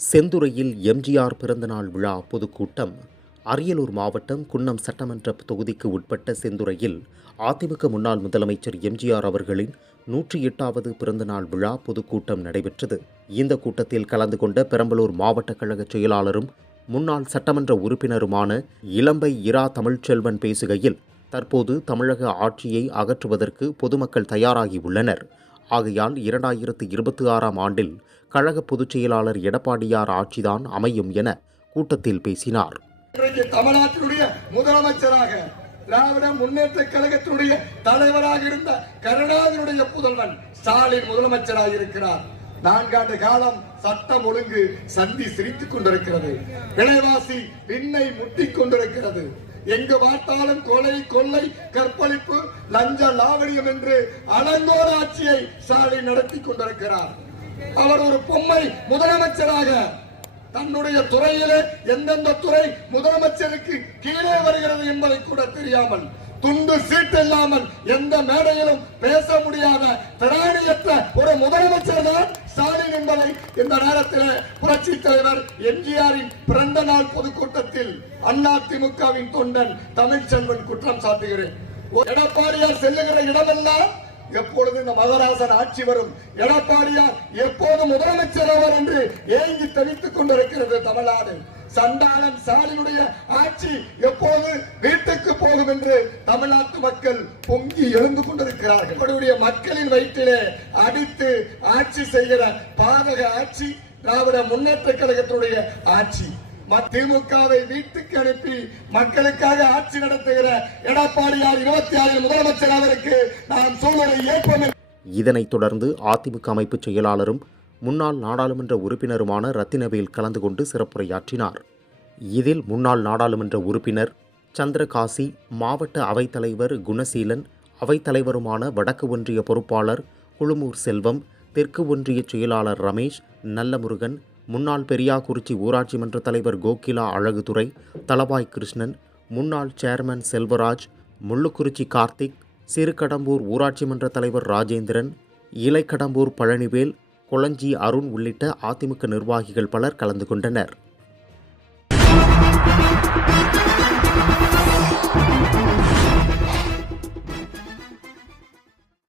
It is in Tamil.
செந்துறையில் எம்ஜிஆர் பிறந்தநாள் விழா பொதுக்கூட்டம் அரியலூர் மாவட்டம் குன்னம் சட்டமன்ற தொகுதிக்கு உட்பட்ட செந்துறையில் அதிமுக முன்னாள் முதலமைச்சர் எம்ஜிஆர் அவர்களின் நூற்றி எட்டாவது பிறந்தநாள் விழா பொதுக்கூட்டம் நடைபெற்றது. இந்த கூட்டத்தில் கலந்து கொண்ட பெரம்பலூர் மாவட்ட கழக செயலாளரும் முன்னாள் சட்டமன்ற உறுப்பினருமான இளம்பை இரா தமிழ்ச்செல்வன் பேசுகையில் தற்போது தமிழக ஆட்சியை அகற்றுவதற்கு பொதுமக்கள் தயாராகி உள்ளனர். ஆகையால் இரண்டாயிரத்து இருபத்தி ஆறாம் ஆண்டில் கழக பொதுச் செயலாளர் எடப்பாடியார் ஆட்சிதான் அமையும் என கூட்டத்தில் பேசினார். தமிழ்நாட்டினுடைய முதலமைச்சராக திராவிட முன்னேற்ற கழகத்தினுடைய தலைவராக இருந்த கருணாநிதியுடைய புதல்வன் ஸ்டாலின் முதலமைச்சராக இருக்கிறார். நான்காண்டு காலம் சட்டம் ஒழுங்கு சந்தி சிரித்துக் கொண்டிருக்கிறது. விலைவாசி விண்ணை முட்டிக் கொண்டிருக்கிறது. எங்கு பார்த்தாலும் கொலை கொள்ளை கற்பழிப்பு லஞ்ச லாவணியம் என்று அலங்கோர ஆட்சியை ஸ்டாலின் நடத்தி கொண்டிருக்கிறார். அவர் ஒரு பொம்மை முதலமைச்சராக தன்னுடைய துறையிலே எந்தெந்த துறை முதலமைச்சருக்கு கீழே வருகிறது என்பதை கூட தெரியாமல் துண்டு சீட்டு இல்லாமல் எந்த மேடையிலும் பேச முடியாத திராணியற்ற ஒரு முதலமைச்சர் தான் ஸ்டாலின் என்பதை இந்த நேரத்தில் புரட்சி தலைவர் எம்ஜிஆரின் பிறந்த நாள் பொதுக்கூட்டத்தில் அதிமுகவின் தொண்டன் தமிழ்ச்செல்வன் குற்றம் சாட்டுகிறேன். எடப்பாடியார் செல்லுகிற இடமெல்லாம் எப்பொழுது இந்த மகராசன் ஆட்சி வரும்? எடப்பாடியார் எப்போது முதலமைச்சர் அவர் என்று ஏங்கி தவித்துக் கொண்டிருக்கிறது தமிழ்நாடு. சண்டாளன் சாலினுடைய ஆட்சி எப்போது வீட்டுக்கு போகும் என்று தமிழ்நாட்டு மக்கள் பொங்கி எழுந்து கொண்டிருக்கிறார்கள். அவருடைய மக்களின் வயிற்றிலே அடித்து ஆட்சி செய்கிற பாதக ஆட்சி திராவிட முன்னேற்ற கழகத்தினுடைய ஆட்சி. திமுகவை வீட்டுக்கு அனுப்பி மக்களுக்காக ஆட்சி நடத்துகிற எடப்பாடியார் இருபத்தி ஆறில் முதலமைச்சர் அவருக்கு நாம் சூழலை ஏற்போம் இதனைத் தொடர்ந்து அதிமுக அமைப்புச் செயலாளரும் முன்னாள் நாடாளுமன்ற உறுப்பினருமான ரத்தினவேல் கலந்து கொண்டு சிறப்புரையாற்றினார். இதில் முன்னாள் நாடாளுமன்ற உறுப்பினர் சந்திரகாசி மாவட்ட அவைத்தலைவர் குணசீலன் அவைத்தலைவருமான வடக்கு ஒன்றிய பொறுப்பாளர் குழுமூர் செல்வம் தெற்கு ஒன்றிய செயலாளர் ரமேஷ் நல்லமுருகன் முன்னாள் பெரியாக்குறிச்சி ஊராட்சி மன்ற தலைவர் கோகிலா அழகுதுரை தளவாய் கிருஷ்ணன் முன்னாள் சேர்மன் செல்வராஜ் முள்ளுக்குறிச்சி கார்த்திக் சிறுகடம்பூர் ஊராட்சி மன்ற தலைவர் ராஜேந்திரன் இலைக்கடம்பூர் பழனிவேல் கொளஞ்சி அருண் உள்ளிட்ட அதிமுக நிர்வாகிகள் பலர் கலந்து கொண்டனர்.